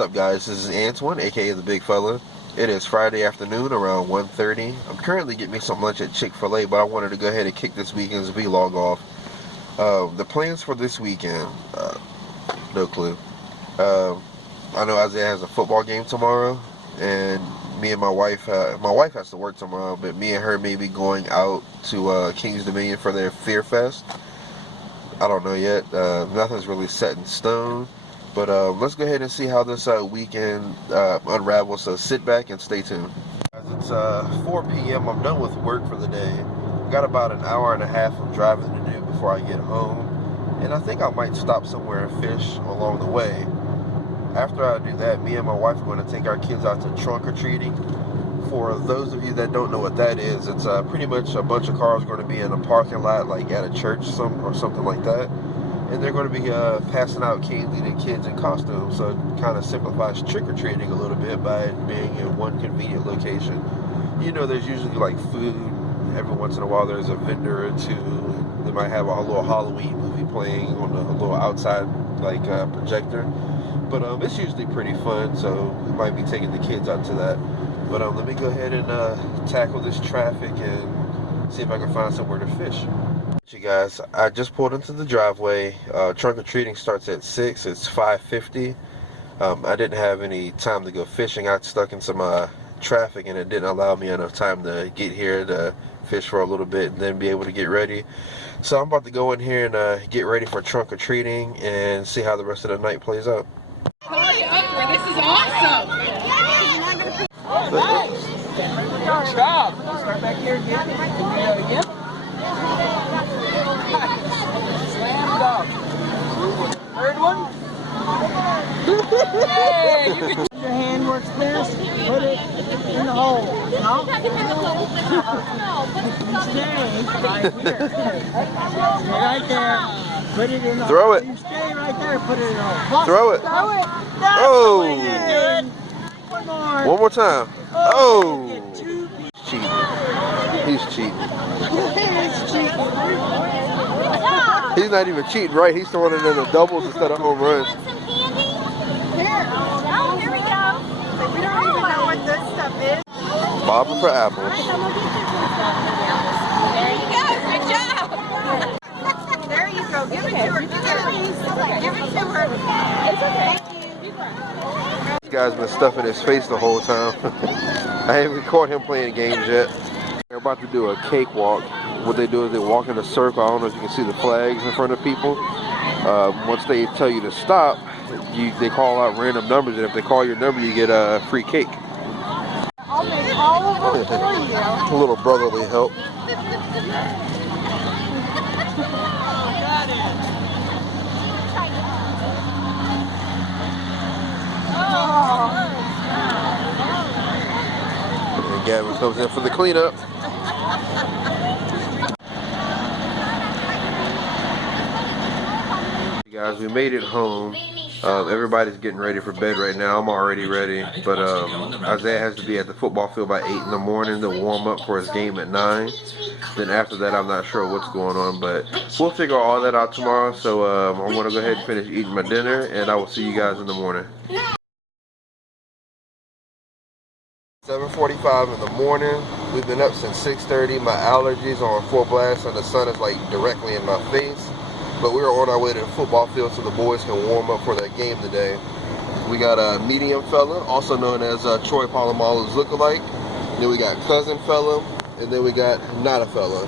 What's up, guys? This is Antoine, aka the Bigfella. It is Friday afternoon around 1:30. I'm currently getting me some lunch at Chick-fil-A, but I wanted to go ahead and kick this weekend's vlog off. The plans for this weekend, no clue. I know Isaiah has a football game tomorrow, and me and my wife has to work tomorrow, but me and her may be going out to King's Dominion for their Fear Fest. I don't know yet. Nothing's really set in stone. But let's go ahead and see how this weekend unravels, so sit back and stay tuned. It's 4 p.m. I'm done with work for the day. Got about an hour and a half of driving to do before I get home. And I think I might stop somewhere and fish along the way. After I do that, me and my wife are going to take our kids out to trunk or treating. For those of you that don't know what that is, it's pretty much a bunch of cars going to be in a parking lot, like at a church or something like that. And they're going to be passing out candy to kids in costumes, so it kind of simplifies trick-or-treating a little bit by it being in one convenient location. You know, there's usually like food. Every once in a while there's a vendor or two. They might have a little Halloween movie playing on a little outside like projector. But it's usually pretty fun, so we might be taking the kids out to that. But let me go ahead and tackle this traffic and see if I can find somewhere to fish. You guys, I just pulled into the driveway. Trunk or treating starts at 6. It's 5:50. I didn't have any time to go fishing. I got stuck in some traffic, and it didn't allow me enough time to get here to fish for a little bit and then be able to get ready. So I'm about to go in here and get ready for trunk or treating and see how the rest of the night plays out. This is awesome. Oh, nice. Good job. Start back here again. Again. Slam dunk. Third one. Hey, you can... Your hand works best. Put it in the hole. No? Stay right here. Stay right there. Put it in the hole. Throw it. You stay right there. Put it in the hole. Throw it. Throw it. That's oh. the way you do it. One more. One more time. Oh. Cheating. He's cheating. He's cheating. He's not even cheating, right? He's throwing it in the doubles instead of home runs. Want some candy? Here. Oh, here we go. We don't even know what this stuff is. Bobbing for apples. There you go. Good job. There you go. Give it to her. Give it to her. It's okay. This guy's been stuffing his face the whole time. I haven't caught him playing games yet. They're about to do a cakewalk. What they do is they walk in a circle. I don't know if you can see the flags in front of people. Once they tell you to stop, they call out random numbers, and if they call your number, you get a free cake. I'll make all of them for you. A little brotherly help. And Gavin comes in for the cleanup. Guys, we made it home. Everybody's getting ready for bed right now. I'm already ready, but Isaiah has to be at the football field by 8 in the morning to warm up for his game at 9. Then after that, I'm not sure what's going on, but we'll figure all that out tomorrow. So I'm going to go ahead and finish eating my dinner, and I will see you guys in the morning. 7:45 in the morning. We've been up since 6:30. My allergies are on full blast, and the sun is like directly in my face. But we are on our way to the football field so the boys can warm up for their game today. We got a medium fella, also known as Troy Polamalu's lookalike. Then we got cousin fella, and then we got not a fella.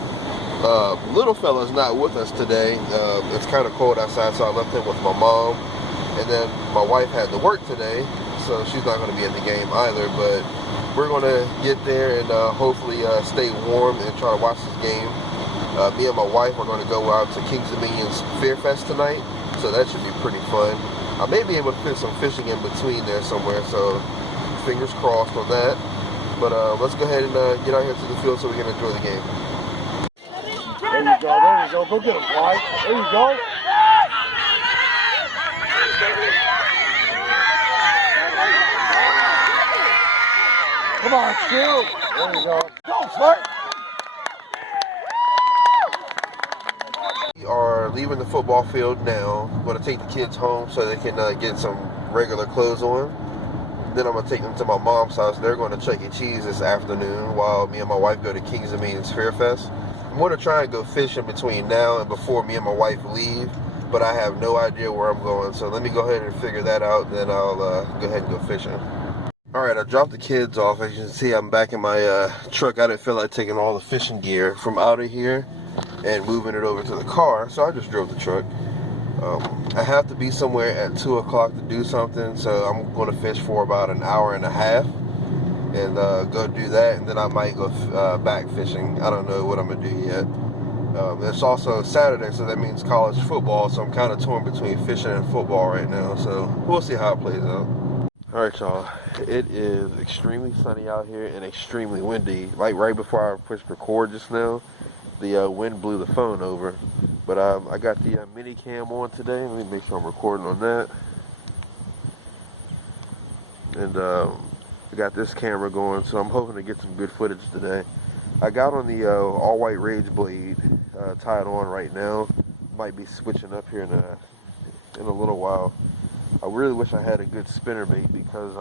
Little fella's not with us today. It's kind of cold outside, so I left him with my mom. And then my wife had to work today, so she's not going to be in the game either. But we're going to get there and hopefully stay warm and try to watch this game. Me and my wife are going to go out to King's Dominion's Fear Fest tonight, so that should be pretty fun. I may be able to fit some fishing in between there somewhere, so fingers crossed on that. But let's go ahead and get out here to the field so we can enjoy the game. There you go, there you go. Go get him, Clyde. There you go. Come on, shoot. There you go. Go, Smart. We are leaving the football field now. I'm going to take the kids home so they can get some regular clothes on. Then I'm going to take them to my mom's house. They're going to Chuck E. Cheese this afternoon while me and my wife go to Kings and Means Fair Fest. I'm going to try and go fishing between now and before me and my wife leave, but I have no idea where I'm going. So let me go ahead and figure that out, then I'll go ahead and go fishing. Alright, I dropped the kids off. As you can see, I'm back in my truck. I didn't feel like taking all the fishing gear from out of here and moving it over to the car, so I just drove the truck. I have to be somewhere at 2 o'clock to do something, so I'm going to fish for about an hour and a half and go do that, and then I might go back fishing. I don't know what I'm going to do yet. It's also Saturday, so that means college football, so I'm kind of torn between fishing and football right now, so we'll see how it plays out. Alright, y'all, it is extremely sunny out here and extremely windy. Like right before I pushed record just now, the wind blew the phone over. But I got the mini cam on today. Let me make sure I'm recording on that. And I got this camera going, so I'm hoping to get some good footage today. I got on the all-white Rage Blade tied on right now. Might be switching up here in a little while. I really wish I had a good spinnerbait because,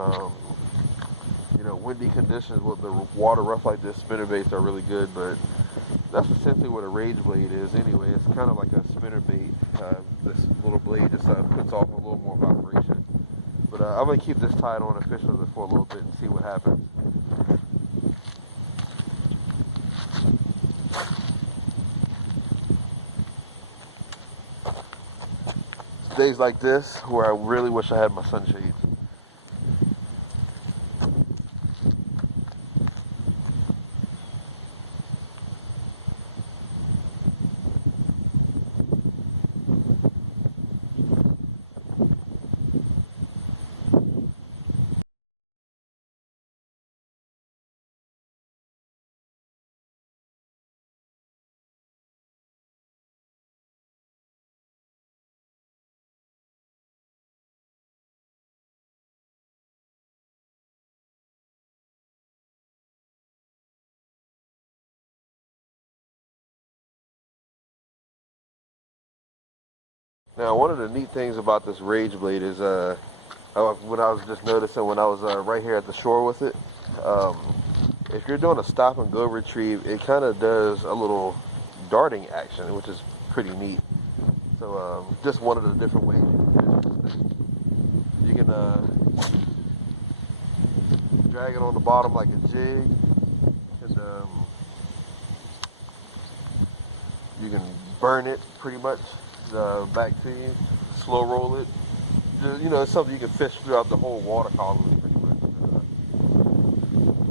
you know, windy conditions with the water rough like this, spinnerbaits are really good, but that's essentially what a Rage Blade is anyway. It's kind of like a spinnerbait. This little blade just puts off a little more vibration. But I'm going to keep this tied on and fish with it for a little bit and see what happens. Days like this where I really wish I had my sunshades. Now, one of the neat things about this Rage Blade is what I was just noticing when I was right here at the shore with it. If you're doing a stop and go retrieve, it kind of does a little darting action, which is pretty neat. So just one of the different ways you can drag it on the bottom like a jig, and you can burn it pretty much back to you, slow roll it. Just, you know, it's something you can fish throughout the whole water colony pretty much.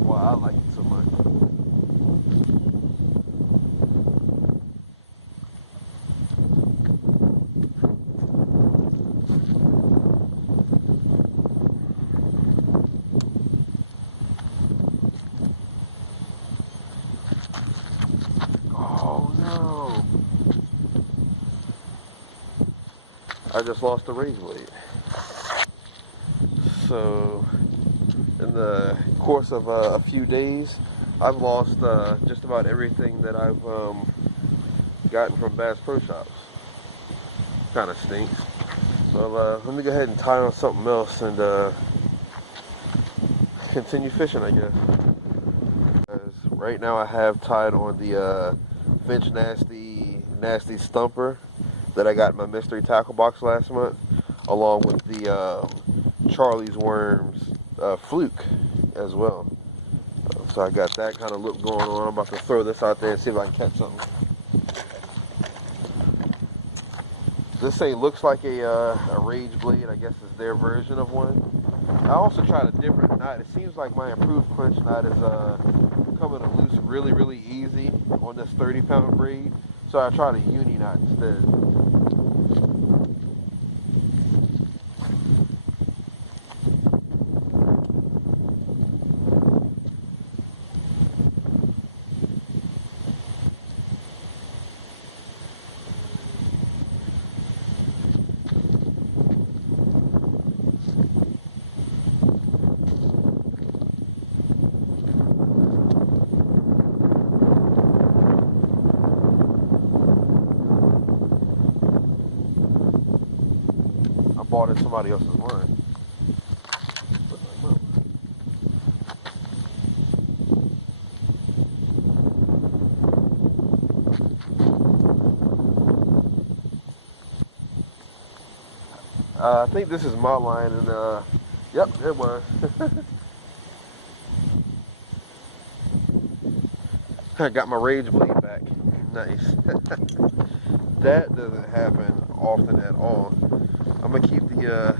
Why I like it so much. Oh no! I just lost the Rage Blade. So, in the course of a few days, I've lost just about everything that I've gotten from Bass Pro Shops. Kind of stinks. So let me go ahead and tie on something else and continue fishing, I guess. Right now I have tied on the Finch Nasty Stumper that I got in my mystery tackle box last month, along with the Charlie's Worms fluke as well. So I got that kind of look going on. I'm about to throw this out there and see if I can catch something. This thing looks like a Rage Blade. I guess is their version of one. I also tried a different knot. It seems like my improved clinch knot is coming loose really, really easy on this 30-pound braid. So I tried a uni knot instead. Bought in somebody else's line. I think this is my line, and yep, it was. I got my rage blade back. Nice. That doesn't happen often at all. I'm gonna keep the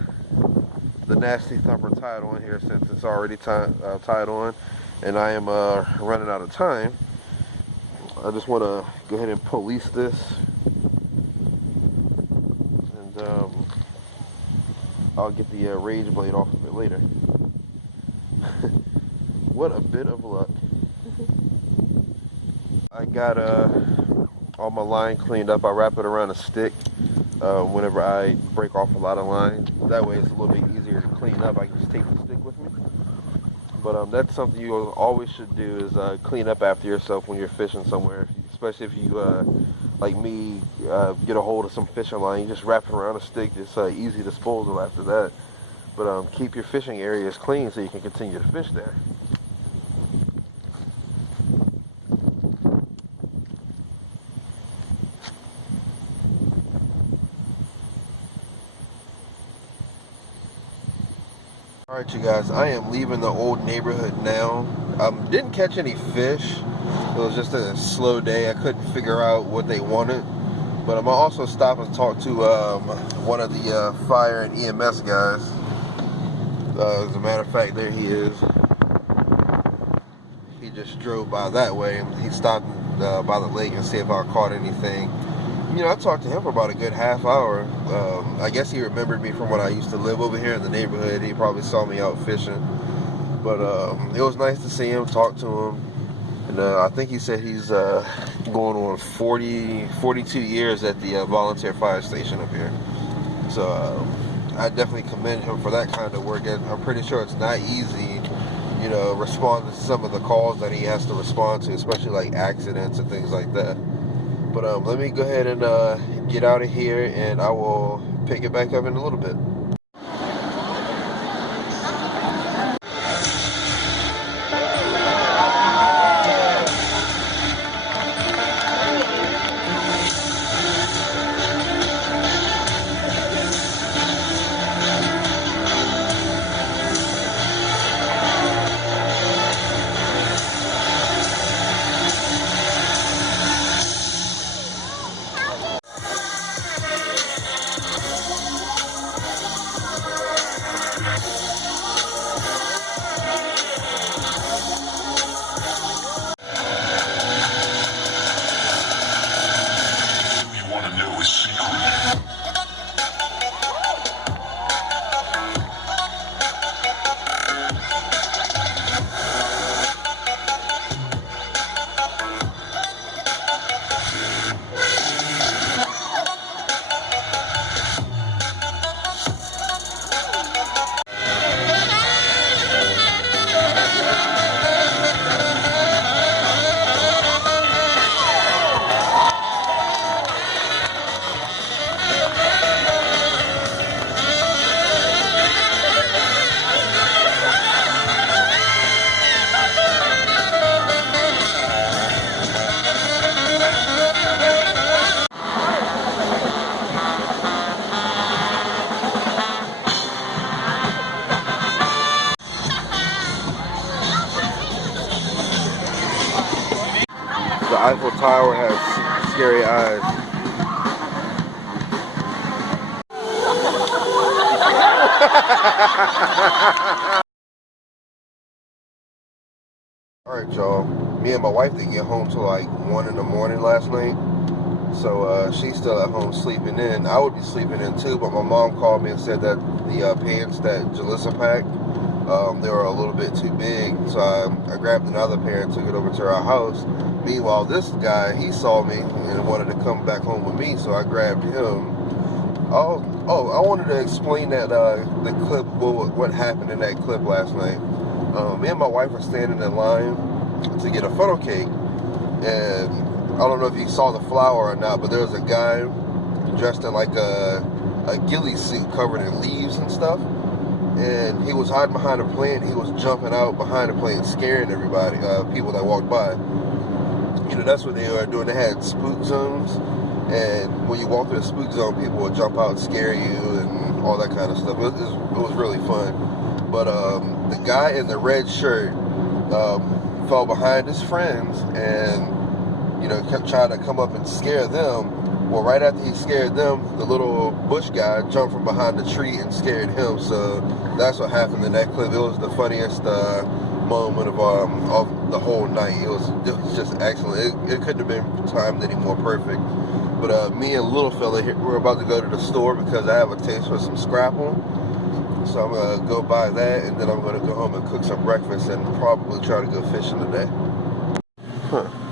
nasty thumper tied on here since it's already tied on, and I am running out of time. I just want to go ahead and police this, and I'll get the rage blade off of it later. What a bit of luck. I got all my line cleaned up. I wrap it around a stick whenever I break off a lot of line. That way it's a little bit easier to clean up. I can just take the stick with me. But that's something you always should do, is clean up after yourself when you're fishing somewhere. Especially if you, like me, get a hold of some fishing line. You just wrap it around a stick. It's easy disposal after that. But keep your fishing areas clean so you can continue to fish there. Alright, you guys, I am leaving the old neighborhood now. Didn't catch any fish. It was just a slow day. I couldn't figure out what they wanted. But I'm also stop and talk to one of the fire and EMS guys. As a matter of fact, there he is. He just drove by that way. He stopped by the lake and see if I caught anything. You know, I talked to him for about a good half hour. I guess he remembered me from when I used to live over here in the neighborhood. He probably saw me out fishing. But it was nice to see him, talk to him. And I think he said he's going on 42 years at the volunteer fire station up here. So I definitely commend him for that kind of work. And I'm pretty sure it's not easy, you know, responding to some of the calls that he has to respond to, especially like accidents and things like that. But let me go ahead and get out of here, and I will pick it back up in a little bit. The Eiffel Tower has scary eyes. Alright, y'all. Me and my wife didn't get home till like 1 in the morning last night. So she's still at home sleeping in. I would be sleeping in too, but my mom called me and said that the pants that Jalissa packed, they were a little bit too big. So I grabbed another pair and took it over to our house. Meanwhile, this guy, he saw me and wanted to come back home with me, so I grabbed him. Oh, I wanted to explain that the clip, what happened in that clip last night. Me and my wife were standing in line to get a funnel cake, and I don't know if you saw the flower or not, but there was a guy dressed in like a ghillie suit covered in leaves and stuff, and he was hiding behind a plant. He was jumping out behind the plant, scaring everybody, people that walked by. You know, that's what they were doing. They had spook zones, and when you walk through a spook zone, people will jump out and scare you, and all that kind of stuff. It was really fun. But the guy in the red shirt fell behind his friends and kept trying to come up and scare them. Well, right after he scared them, the little bush guy jumped from behind the tree and scared him. So that's what happened in that clip. It was the funniest moment of the whole night. It was just excellent. It couldn't have been timed any more perfect. But me and little fella here, we're about to go to the store because I have a taste for some scrapple. So I'm gonna go buy that, and then I'm gonna go home and cook some breakfast and probably try to go fishing today.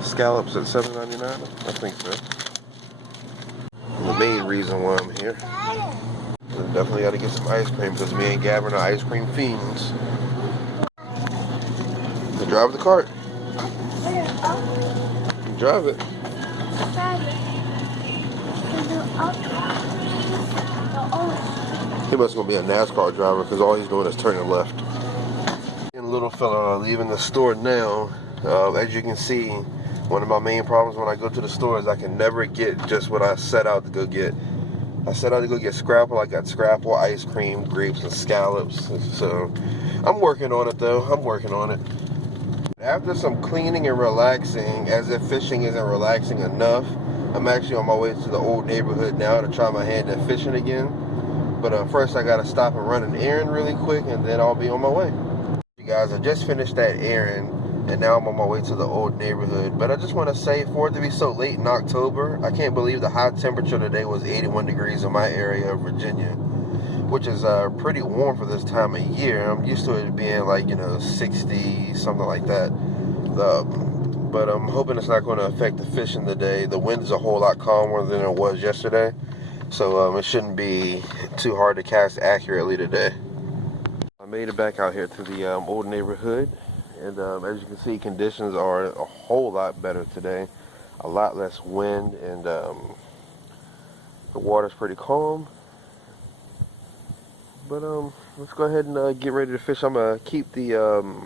Scallops at $7.99? I think so. The main reason why I'm here. So definitely got to get some ice cream because me and Gavin are ice cream fiends. You drive the cart. You drive it. He must gonna be a NASCAR driver because all he's doing is turning left. And little fella leaving the store now. As you can see, one of my main problems when I go to the store is I can never get just what I set out to go get. I set out to go get scrapple. I got scrapple, ice cream, grapes, and scallops. So I'm working on it though. I'm working on it. After some cleaning and relaxing, as if fishing isn't relaxing enough, I'm actually on my way to the old neighborhood now to try my hand at fishing again. But first I gotta stop and run an errand really quick, and then I'll be on my way. You guys, I just finished that errand. And now I'm on my way to the old neighborhood. But I just want to say, for it to be so late in October, I can't believe the high temperature today was 81 degrees in my area of Virginia, which is pretty warm for this time of year. I'm used to it being like, 60, something like that. But I'm hoping it's not going to affect the fishing today. The wind is a whole lot calmer than it was yesterday, so it shouldn't be too hard to cast accurately today. I made it back out here to the old neighborhood. And as you can see, conditions are a whole lot better today. A lot less wind, and the water's pretty calm. But let's go ahead and get ready to fish. I'm gonna keep the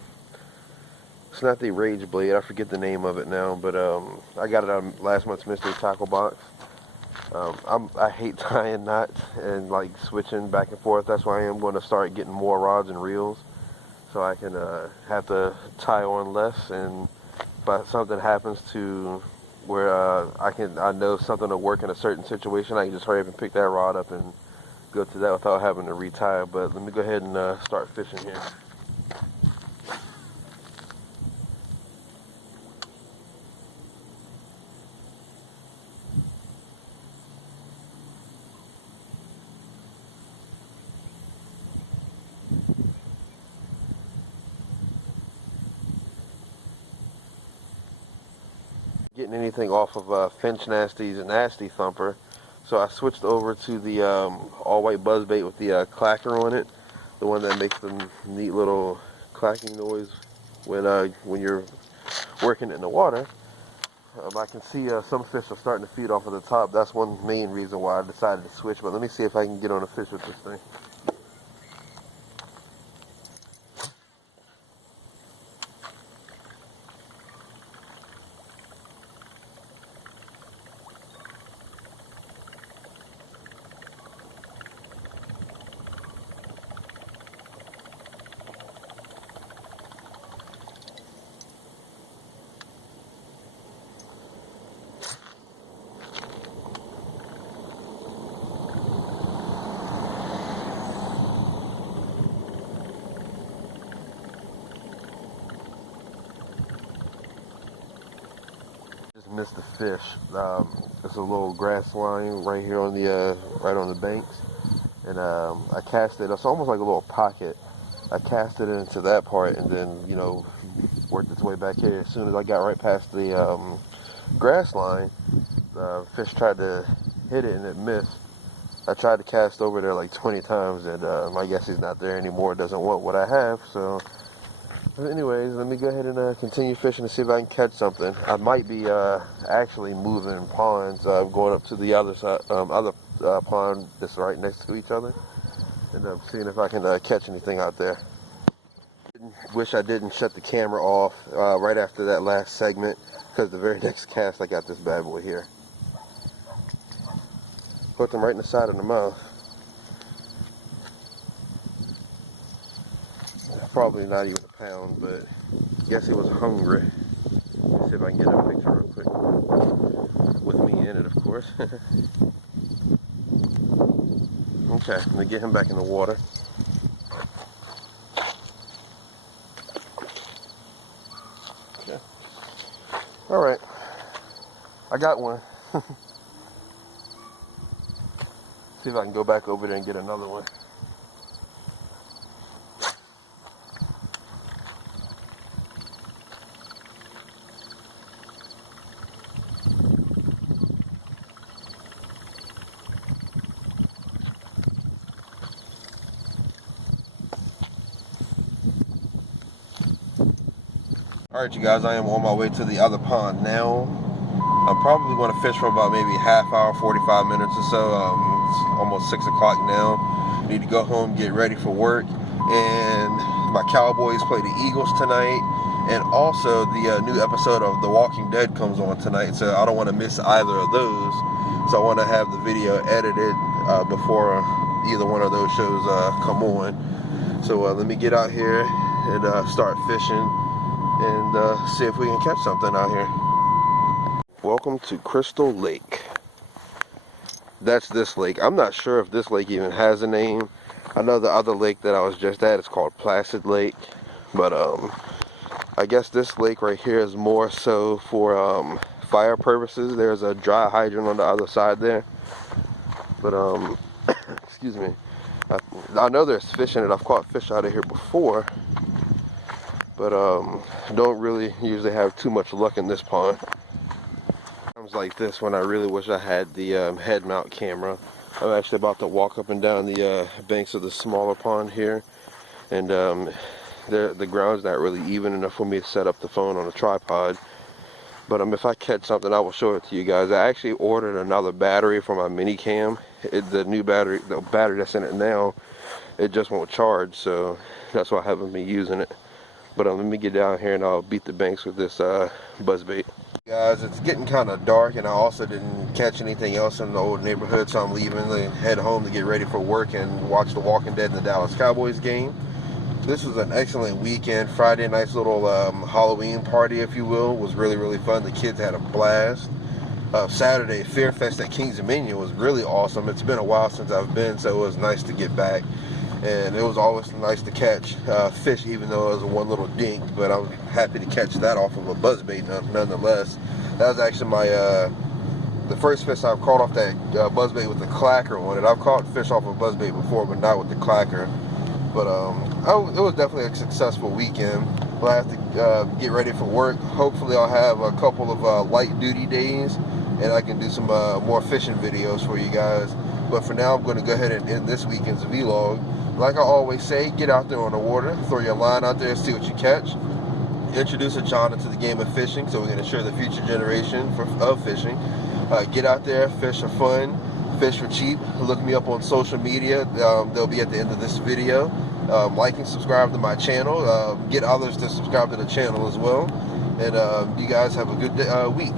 it's not the Rage Blade. I forget the name of it now, but I got it on last month's mystery tackle box. I hate tying knots and like switching back and forth. That's why I am going to start getting more rods and reels, so I can have to tie on less, and if something happens to where I know something will work in a certain situation, I can just hurry up and pick that rod up and go to that without having to retie. But let me go ahead and start fishing here. Getting anything off of Finch Nasty's Nasty Thumper, so I switched over to the all-white buzzbait with the clacker on it, the one that makes the neat little clacking noise when you're working in the water. I can see some fish are starting to feed off of the top. That's one main reason why I decided to switch. But let me see if I can get on a fish with this thing. Missed the fish. There's a little grass line right here on the right on the banks, and I cast it. It's almost like a little pocket. I cast it into that part, and then worked its way back here. As soon as I got right past the grass line, the fish tried to hit it and it missed. I tried to cast over there like 20 times, and I guess he's not there anymore. It doesn't want what I have, so. But anyways, let me go ahead and continue fishing to see if I can catch something. I might be actually moving ponds, going up to the other side, other pond that's right next to each other, and seeing if I can catch anything out there. Wish I didn't shut the camera off right after that last segment, because the very next cast I got this bad boy here. Hooked him right in the side of the mouth. probably not even a pound, but I guess he was hungry. Let's see if I can get a picture real quick. With me in it, of course. Okay, let me get him back in the water. Okay. Alright. I got one. See if I can go back over there and get another one. Alright you guys, I am on my way to the other pond now. I'm probably going to fish for about maybe half hour, 45 minutes or so. It's almost 6 o'clock now. Need to go home, get ready for work. And my Cowboys play the Eagles tonight. And also the new episode of The Walking Dead comes on tonight. So I don't want to miss either of those. So I want to have the video edited before either one of those shows come on. So let me get out here and start fishing. And see if we can catch something out here. Welcome to Crystal Lake. That's this lake. I'm not sure if this lake even has a name. I know the other lake that I was just at is called Placid Lake. But I guess this lake right here is more so for fire purposes. There's a dry hydrant on the other side there. But excuse me. I know there's fish in it. I've caught fish out of here before. But don't really usually have too much luck in this pond. Times like this when I really wish I had the head mount camera. I'm actually about to walk up and down the banks of the smaller pond here, and the ground's not really even enough for me to set up the phone on a tripod. But if I catch something, I will show it to you guys. I actually ordered another battery for my mini cam. The new battery, the battery that's in it now, it just won't charge, so that's why I haven't been using it. But let me get down here and I'll beat the banks with this buzzbait. Guys, it's getting kind of dark, and I also didn't catch anything else in the old neighborhood, so I'm leaving to head home to get ready for work and watch The Walking Dead and the Dallas Cowboys game. This was an excellent weekend. Friday night's little Halloween party, if you will, was really, really fun. The kids had a blast. Saturday, Fear Fest at Kings Dominion was really awesome. It's been a while since I've been, so it was nice to get back. And it was always nice to catch fish, even though it was one little dink. But I was happy to catch that off of a buzzbait nonetheless. That was actually my the first fish I've caught off that buzzbait with the clacker on it. I've caught fish off of buzzbait before, but not with the clacker. But it was definitely a successful weekend. We'll have to get ready for work. Hopefully I'll have a couple of light duty days, and I can do some more fishing videos for you guys. But for now, I'm going to go ahead and end this weekend's vlog. Like I always say, get out there on the water, throw your line out there, see what you catch. Introduce a child into the game of fishing so we can ensure the future generation of fishing. Get out there, fish for fun, fish for cheap. Look me up on social media. They'll be at the end of this video. Like and subscribe to my channel. Get others to subscribe to the channel as well. And you guys have a good week.